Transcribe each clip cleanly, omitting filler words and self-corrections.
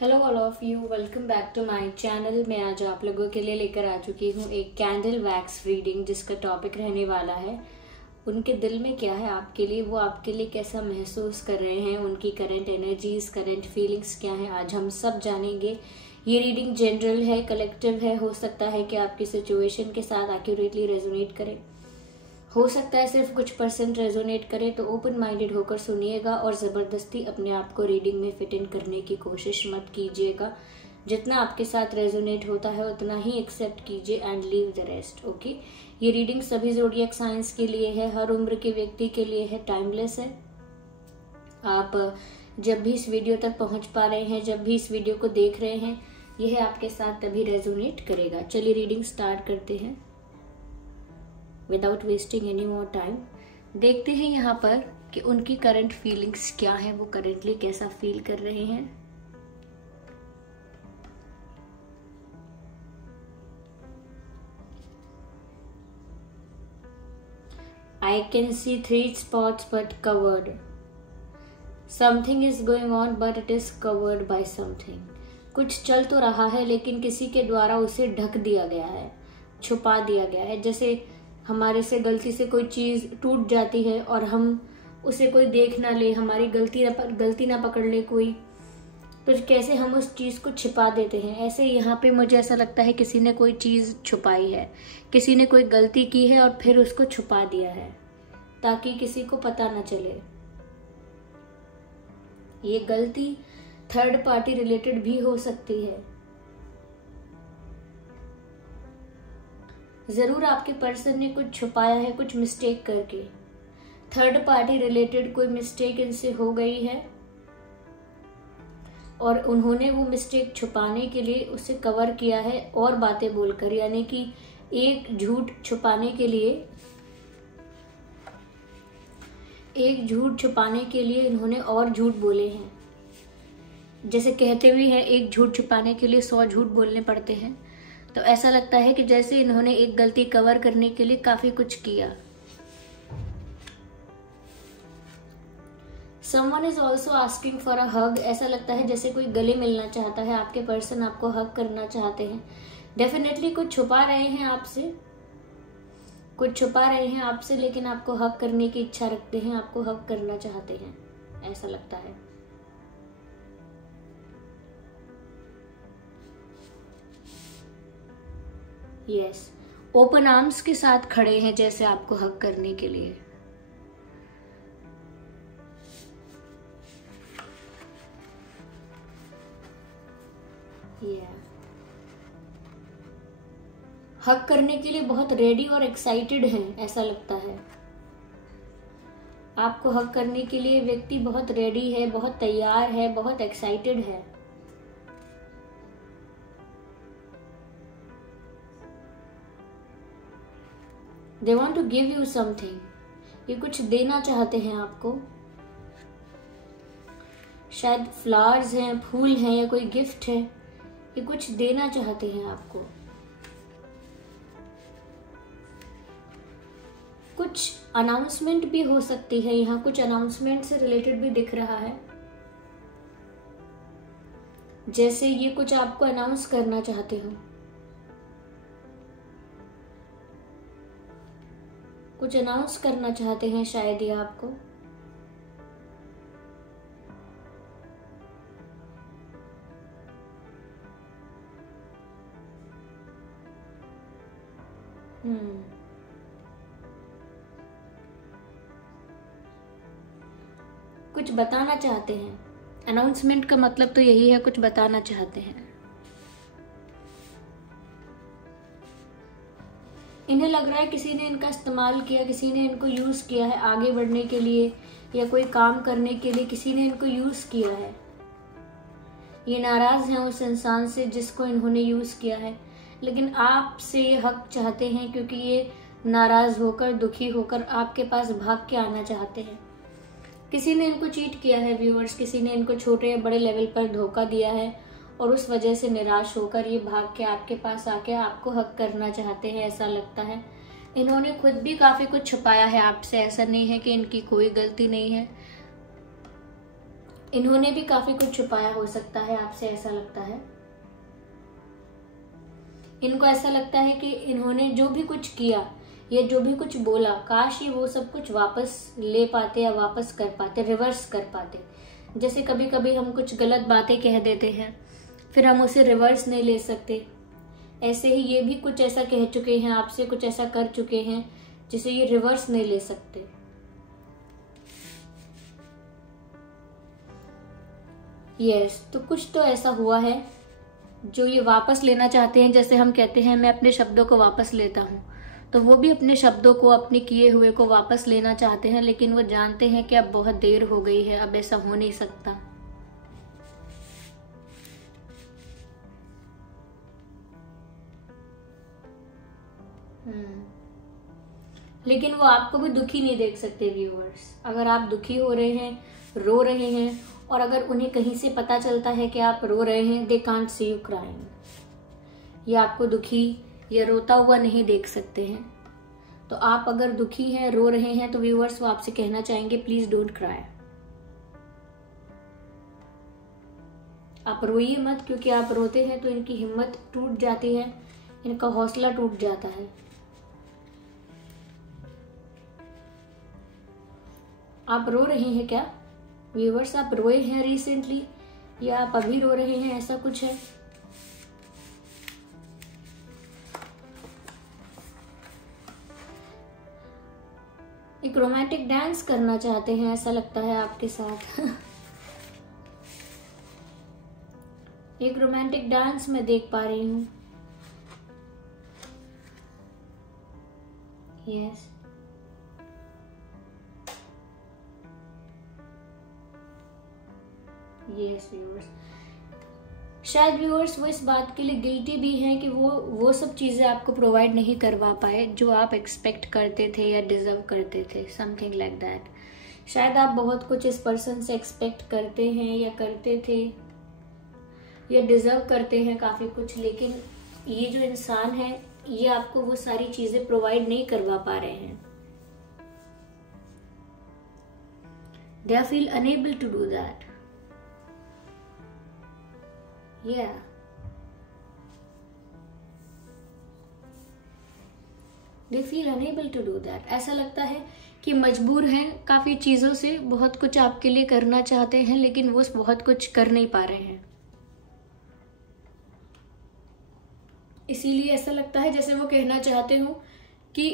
Hello all of you, welcome back to my channel. मैं आज आप लोगों के लिए लेकर आ चुकी हूँ एक कैंडल वैक्स रीडिंग, जिसका टॉपिक रहने वाला है उनके दिल में क्या है आपके लिए, वो आपके लिए कैसा महसूस कर रहे हैं, उनकी करंट एनर्जीज, करंट फीलिंग्स क्या है, आज हम सब जानेंगे। ये रीडिंग जनरल है, कलेक्टिव है, हो सकता है कि आपकी सिचुएशन के साथ एक्यूरेटली रेजोनेट करे, हो सकता है सिर्फ कुछ परसेंट रेजोनेट करे। तो ओपन माइंडेड होकर सुनिएगा और ज़बरदस्ती अपने आप को रीडिंग में फिट इन करने की कोशिश मत कीजिएगा। जितना आपके साथ रेजोनेट होता है उतना ही एक्सेप्ट कीजिए and leave the rest. Okay, ये रीडिंग सभी ज़ोडिएक साइंस के लिए है, हर उम्र के व्यक्ति के लिए है, टाइमलेस है। आप जब भी इस वीडियो तक पहुंच पा रहे हैं, जब भी इस वीडियो को देख रहे हैं, यह आपके साथ तभी रेजोनेट करेगा। चलिए रीडिंग स्टार्ट करते हैं without wasting any more time. देखते हैं यहाँ पर कि उनकी करंट फीलिंग्स क्या है, वो करेंटली कैसा फील कर रहे हैं। I can see 3 spots but covered. Something is going on but it is covered by something. कुछ चल तो रहा है लेकिन किसी के द्वारा उसे ढक दिया गया है, छुपा दिया गया है। जैसे हमारे से गलती से कोई चीज टूट जाती है और हम उसे कोई देख ना ले, हमारी गलती ना पकड़ ले कोई, तो कैसे हम उस चीज को छिपा देते हैं। ऐसे यहाँ पे मुझे ऐसा लगता है किसी ने कोई चीज छुपाई है, किसी ने कोई गलती की है और फिर उसको छुपा दिया है ताकि किसी को पता ना चले। ये गलती थर्ड पार्टी रिलेटेड भी हो सकती है। जरूर आपके पर्सन ने कुछ छुपाया है, कुछ मिस्टेक करके। थर्ड पार्टी रिलेटेड कोई मिस्टेक इनसे हो गई है और उन्होंने वो मिस्टेक छुपाने के लिए उसे कवर किया है और बातें बोलकर, यानी कि एक झूठ छुपाने के लिए इन्होंने और झूठ बोले हैं। जैसे कहते भी हैं एक झूठ छुपाने के लिए 100 झूठ बोलने पड़ते हैं, तो ऐसा लगता है कि जैसे इन्होंने एक गलती कवर करने के लिए काफी कुछ किया। Someone is also asking for a hug. ऐसा लगता है जैसे कोई गले मिलना चाहता है, आपके पर्सन आपको हग करना चाहते हैं। डेफिनेटली कुछ छुपा रहे हैं आपसे, लेकिन आपको हग करने की इच्छा रखते हैं, आपको हग करना चाहते हैं, ऐसा लगता है। यस, ओपन आर्म्स के साथ खड़े हैं जैसे आपको हग करने के लिए। हग करने के लिए बहुत रेडी और एक्साइटेड हैं, ऐसा लगता है। आपको हग करने के लिए व्यक्ति बहुत रेडी है, बहुत तैयार है, बहुत एक्साइटेड है। They want to give you something. ये कुछ देना चाहते हैं आपको, शायद फ्लावर्स हैं, फूल हैं या कोई गिफ्ट है। ये कुछ देना चाहते हैं आपको। कुछ अनाउंसमेंट भी हो सकती है, यहाँ कुछ अनाउंसमेंट से रिलेटेड भी दिख रहा है। जैसे ये कुछ आपको अनाउंस करना चाहते हो, कुछ अनाउंस करना चाहते हैं शायद ये आपको। कुछ बताना चाहते हैं। अनाउंसमेंट का मतलब तो यही है, कुछ बताना चाहते हैं। इन्हें लग रहा है किसी ने इनका इस्तेमाल किया, किसी ने इनको यूज किया है आगे बढ़ने के लिए या कोई काम करने के लिए, किसी ने इनको यूज किया है। ये नाराज हैं उस इंसान से जिसको इन्होंने यूज किया है, लेकिन आपसे ये हक चाहते हैं क्योंकि ये नाराज होकर, दुखी होकर आपके पास भाग के आना चाहते हैं। किसी ने इनको चीट किया है व्यूअर्स, किसी ने इनको छोटे या बड़े लेवल पर धोखा दिया है और उस वजह से निराश होकर ये भाग के आपके पास आके आपको हक करना चाहते हैं, ऐसा लगता है। इन्होंने खुद भी काफी कुछ छुपाया है आपसे, ऐसा नहीं है कि इनकी कोई गलती नहीं है। इन्होंने भी काफी कुछ छुपाया हो सकता है आपसे, ऐसा लगता है। इनको ऐसा लगता है कि इन्होंने जो भी कुछ किया या जो भी कुछ बोला, काश ये वो सब कुछ वापस ले पाते या वापस कर पाते, रिवर्स कर पाते। जैसे कभी कभी हम कुछ गलत बातें कह देते हैं, फिर हम उसे रिवर्स नहीं ले सकते, ऐसे ही ये भी कुछ ऐसा कह चुके हैं आपसे, कुछ ऐसा कर चुके हैं जिसे ये रिवर्स नहीं ले सकते। यस, तो कुछ तो ऐसा हुआ है जो ये वापस लेना चाहते हैं। जैसे हम कहते हैं मैं अपने शब्दों को वापस लेता हूँ, तो वो भी अपने शब्दों को, अपने किए हुए को वापस लेना चाहते हैं, लेकिन वो जानते हैं कि अब बहुत देर हो गई है, अब ऐसा हो नहीं सकता। लेकिन वो आपको भी दुखी नहीं देख सकते व्यूअर्स। अगर आप दुखी हो रहे हैं, रो रहे हैं, और अगर उन्हें कहीं से पता चलता है कि आप रो रहे हैं, they can't see you crying. ये आपको दुखी या रोता हुआ नहीं देख सकते हैं। तो आप अगर दुखी हैं, रो रहे हैं, तो व्यूअर्स वो आपसे कहना चाहेंगे प्लीज डोंट क्राई। आप रोइए मत, क्योंकि आप रोते हैं तो इनकी हिम्मत टूट जाती है, इनका हौसला टूट जाता है। आप रो रहे हैं क्या व्यूअर्स? आप रोए हैं रिसेंटली, या आप अभी रो रहे हैं, ऐसा कुछ है? एक रोमांटिक डांस करना चाहते हैं, ऐसा लगता है आपके साथ। एक रोमांटिक डांस मैं देख पा रही हूँ। Yes, yes viewers. शायद व्यूअर्स वो इस बात के लिए गिल्टी भी हैं कि वो सब चीज़ें आपको प्रोवाइड नहीं करवा पाए जो आप एक्सपेक्ट करते थे या डिजर्व करते थे, समथिंग लाइक दैट। शायद आप बहुत कुछ इस पर्सन से एक्सपेक्ट करते हैं या करते थे या डिजर्व करते हैं काफ़ी कुछ, लेकिन ये जो इंसान है ये आपको वो सारी चीज़ें प्रोवाइड नहीं करवा पा रहे हैं। They feel unable to do that. Yeah. They feel unable to do that. ऐसा लगता है कि मजबूर हैं काफी चीजों से, बहुत कुछ आपके लिए करना चाहते हैं, लेकिन वो बहुत कुछ कर नहीं पा रहे हैं। इसीलिए ऐसा लगता है जैसे वो कहना चाहते हो कि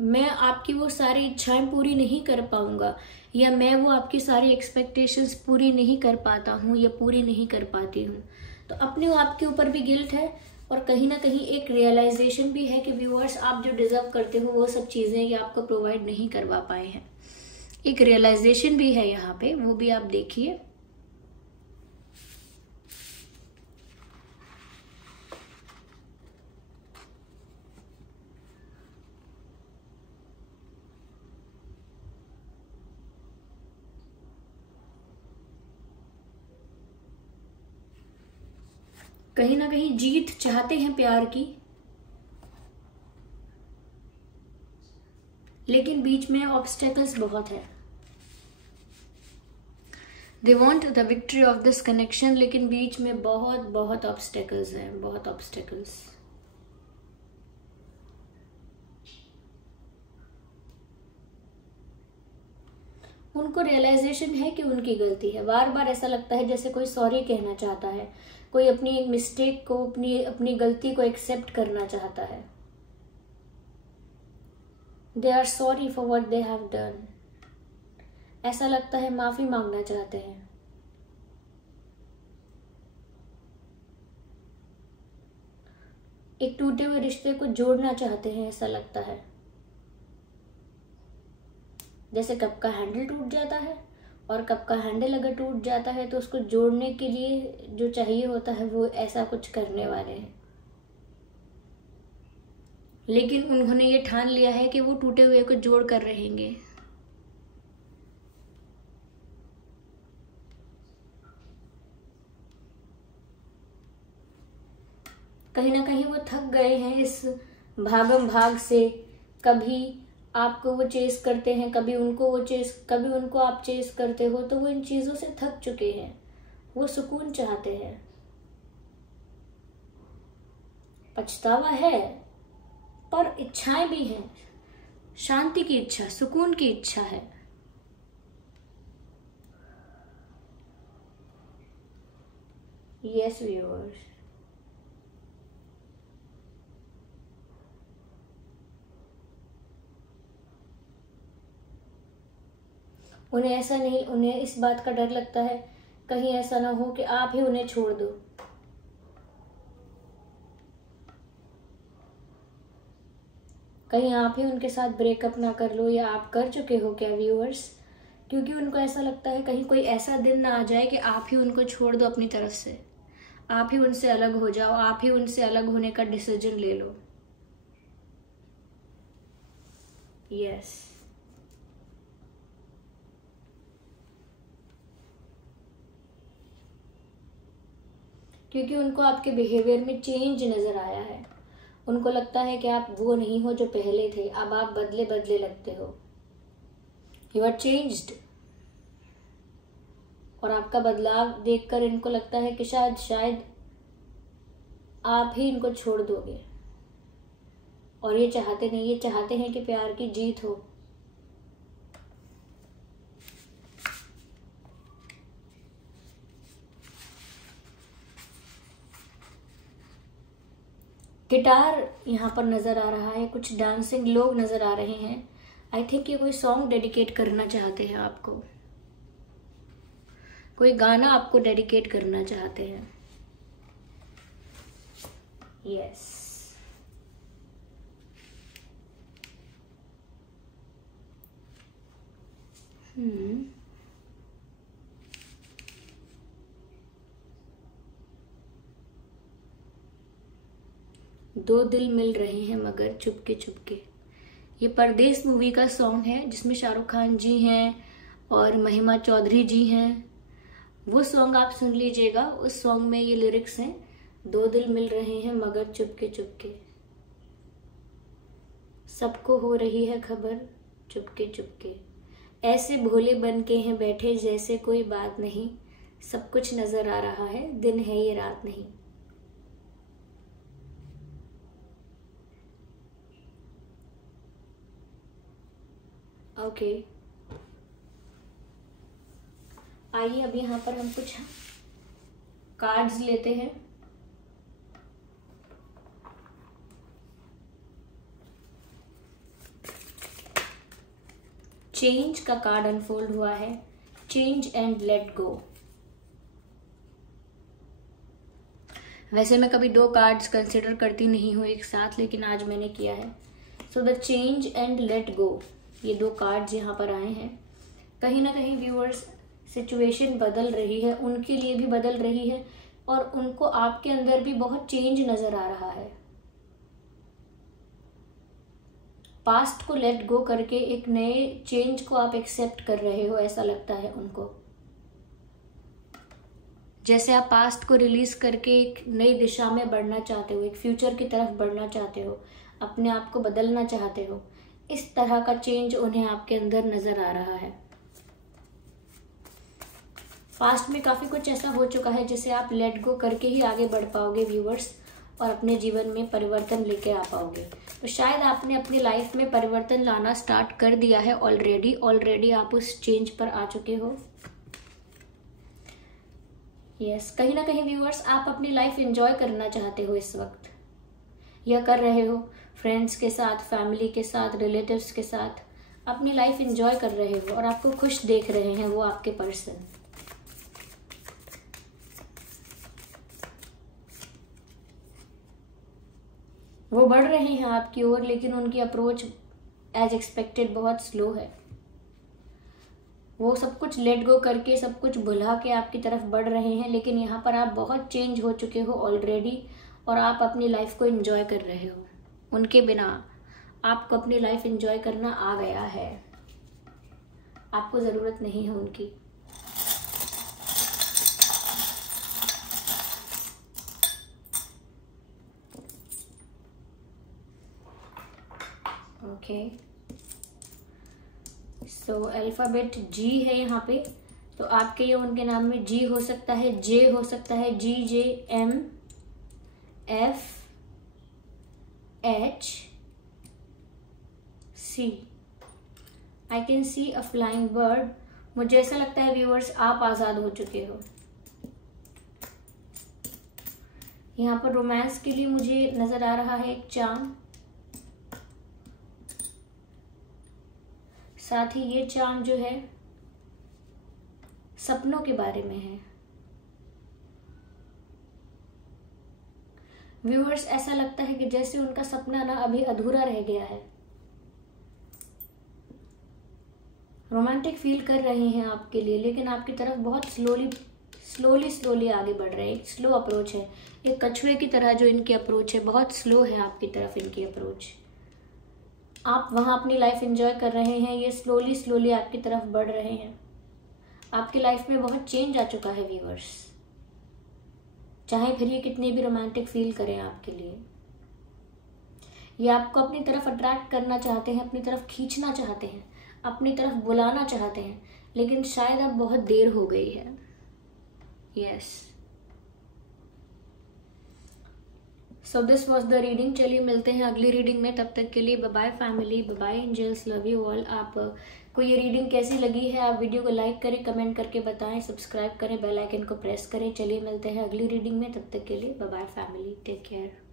मैं आपकी वो सारी इच्छाएं पूरी नहीं कर पाऊंगा, या मैं वो आपकी सारी एक्सपेक्टेशंस पूरी नहीं कर पाता हूँ या पूरी नहीं कर पाती हूँ। तो अपने आपके ऊपर भी गिल्ट है, और कहीं ना कहीं एक रियलाइजेशन भी है कि व्यूअर्स आप जो डिजर्व करते हो वो सब चीज़ें ये आपको प्रोवाइड नहीं करवा पाए हैं। एक रियलाइजेशन भी है यहाँ पे, वो भी आप देखिए। कहीं ना कहीं जीत चाहते हैं प्यार की, लेकिन बीच में ऑब्स्टेकल्स बहुत है। They want the victory of this connection, लेकिन बीच में बहुत बहुत ऑब्स्टेकल्स हैं, बहुत ऑब्स्टेकल्स। उनको रियलाइजेशन है कि उनकी गलती है। बार बार ऐसा लगता है जैसे कोई सॉरी कहना चाहता है, कोई अपनी मिस्टेक को, अपनी गलती को एक्सेप्ट करना चाहता है। They are sorry for what they have done. ऐसा लगता है माफी मांगना चाहते हैं। एक टूटे हुए रिश्ते को जोड़ना चाहते हैं, ऐसा लगता है। जैसे कप का हैंडल टूट जाता है, और कप का हैंडल अगर टूट जाता है तो उसको जोड़ने के लिए जो चाहिए होता है वो ऐसा कुछ करने वाले हैं। लेकिन उन्होंने ये ठान लिया है कि वो टूटे हुए को जोड़ कर रहेंगे। कहीं ना कहीं वो थक गए हैं इस भागम भाग से। कभी आपको वो चेस करते हैं, कभी उनको आप चेस करते हो, तो वो इन चीजों से थक चुके हैं, वो सुकून चाहते हैं। पछतावा है पर इच्छाएं भी हैं, शांति की इच्छा, सुकून की इच्छा है। यस व्यूअर्स, उन्हें इस बात का डर लगता है कहीं ऐसा ना हो कि आप ही उन्हें छोड़ दो। कहीं आप ही उनके साथ ब्रेकअप ना कर लो, या आप कर चुके हो क्या व्यूअर्स? क्योंकि उनको ऐसा लगता है कहीं कोई ऐसा दिन ना आ जाए कि आप ही उनको छोड़ दो अपनी तरफ से, आप ही उनसे अलग हो जाओ, आप ही उनसे अलग होने का डिसीजन ले लो। यस, क्योंकि उनको आपके बिहेवियर में चेंज नजर आया है। उनको लगता है कि आप वो नहीं हो जो पहले थे, अब आप बदले बदले लगते हो, यू आर चेंज्ड। और आपका बदलाव देखकर इनको लगता है कि शायद आप ही इनको छोड़ दोगे। और ये चाहते नहीं, ये चाहते हैं कि प्यार की जीत हो। गिटार यहाँ पर नजर आ रहा है, कुछ डांसिंग लोग नजर आ रहे हैं। आई थिंक ये कोई सॉन्ग डेडिकेट करना चाहते हैं आपको, कोई गाना आपको डेडिकेट करना चाहते हैं। यस, दो दिल मिल रहे हैं मगर चुपके चुपके। ये परदेस मूवी का सॉन्ग है जिसमें शाहरुख खान जी हैं और महिमा चौधरी जी हैं। वो सॉन्ग आप सुन लीजिएगा, उस सॉन्ग में ये लिरिक्स हैं, दो दिल मिल रहे हैं मगर चुपके चुपके, सबको हो रही है खबर चुपके चुपके, ऐसे भोले बन के हैं बैठे जैसे कोई बात नहीं, सब कुछ नजर आ रहा है दिन है ये रात नहीं। ओके, आइए अब यहाँ पर हम कुछ कार्ड्स लेते हैं। चेंज का कार्ड अनफोल्ड हुआ है, चेंज एंड लेट गो। वैसे मैं कभी दो कार्ड्स कंसिडर करती नहीं हूँ एक साथ, लेकिन आज मैंने किया है। So the change and let go, ये दो कार्ड्स यहाँ पर आए हैं। कहीं ना कहीं व्यूअर्स, सिचुएशन बदल रही है, उनके लिए भी बदल रही है, और उनको आपके अंदर भी बहुत चेंज नजर आ रहा है। पास्ट को लेट गो करके एक नए चेंज को आप एक्सेप्ट कर रहे हो, ऐसा लगता है उनको। जैसे आप पास्ट को रिलीज करके एक नई दिशा में बढ़ना चाहते हो, एक फ्यूचर की तरफ बढ़ना चाहते हो, अपने आप को बदलना चाहते हो, इस तरह का चेंज उन्हें आपके अंदर नजर आ रहा है। पास्ट में काफी कुछ ऐसा हो चुका है जिसे आप लेट गो करके ही आगे बढ़ पाओगे व्यूअर्स, और अपने जीवन में परिवर्तन लेके आ पाओगे। तो शायद आपने अपनी लाइफ में परिवर्तन लाना स्टार्ट कर दिया है ऑलरेडी आप उस चेंज पर आ चुके हो। यस, कहीं ना कहीं व्यूअर्स, आप अपनी लाइफ एंजॉय करना चाहते हो इस वक्त, या कर रहे हो। फ्रेंड्स के साथ, फैमिली के साथ, रिलेटिव्स के साथ अपनी लाइफ एंजॉय कर रहे हो, और आपको खुश देख रहे हैं वो आपके पर्सन। वो बढ़ रहे हैं आपकी ओर, लेकिन उनकी अप्रोच एज एक्सपेक्टेड बहुत स्लो है। वो सब कुछ लेट गो करके, सब कुछ भुला के आपकी तरफ बढ़ रहे हैं, लेकिन यहाँ पर आप बहुत चेंज हो चुके हो ऑलरेडी, और आप अपनी लाइफ को एंजॉय कर रहे हो। उनके बिना आपको अपनी लाइफ एंजॉय करना आ गया है, आपको जरूरत नहीं है उनकी। ओके, सो अल्फ़ाबेट जी है यहाँ पे, तो आपके या उनके नाम में जी हो सकता है, जे हो सकता है, G J M F H C. I can see a flying bird. मुझे ऐसा लगता है व्यूअर्स आप आज़ाद हो चुके हो। यहाँ पर रोमांस के लिए मुझे नज़र आ रहा है एक चांद, साथ ही ये चांद जो है सपनों के बारे में है। व्यूअर्स ऐसा लगता है कि जैसे उनका सपना ना अभी अधूरा रह गया है। रोमांटिक फील कर रहे हैं आपके लिए, लेकिन आपकी तरफ बहुत स्लोली आगे बढ़ रहे हैं। एक स्लो अप्रोच है, एक कछुए की तरह जो इनकी अप्रोच है, बहुत स्लो है आपकी तरफ इनकी अप्रोच। आप वहाँ अपनी लाइफ एंजॉय कर रहे हैं, ये स्लोली आपकी तरफ बढ़ रहे हैं। आपकी लाइफ में बहुत चेंज आ चुका है व्यूअर्स, चाहे फिर ये कितने भी रोमांटिक फील करें आपके लिए। ये आपको अपनी तरफ अट्रैक्ट करना चाहते हैं, अपनी तरफ खींचना चाहते हैं, अपनी तरफ बुलाना चाहते हैं, लेकिन शायद अब बहुत देर हो गई है। Yes, so this was the reading. चलिए मिलते हैं अगली रीडिंग में, तब तक के लिए bye bye family, bye bye angels, love you all. आप को ये रीडिंग कैसी लगी है, आप वीडियो को लाइक करें, कमेंट करके बताएं, सब्सक्राइब करें, बेल आइकन को प्रेस करें। चलिए मिलते हैं अगली रीडिंग में, तब तक के लिए bye bye family, take care.